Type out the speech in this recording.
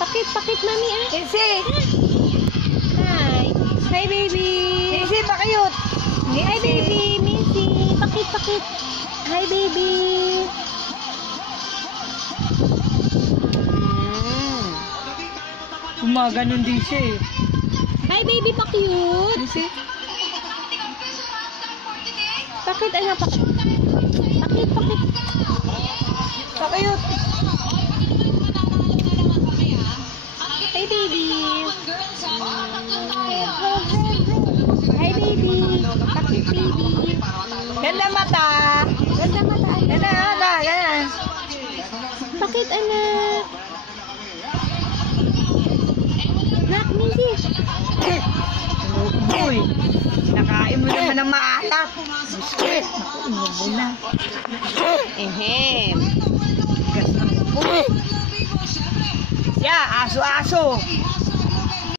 Pakit, mami ah. Missy! Hi. Hi, baby. Missy, pakiyot! Hi, baby. Missy. Pakit. Hi, baby. Gumaganon din siya eh. Hi, baby. Pa-cute. Missy? Pakit, ano, pakit. Pakit. Pakiyot! Hi, baby. Hi, baby. Pakit, baby. Ganda mata! Ganda mata, anak. Ganda mata! Ganda! Pakit, anak. Nak, Missy. Uy! Nakain mo naman ng maalat! Inubo na. Ehem. Gas ng ubo. Yeah, aso-aso!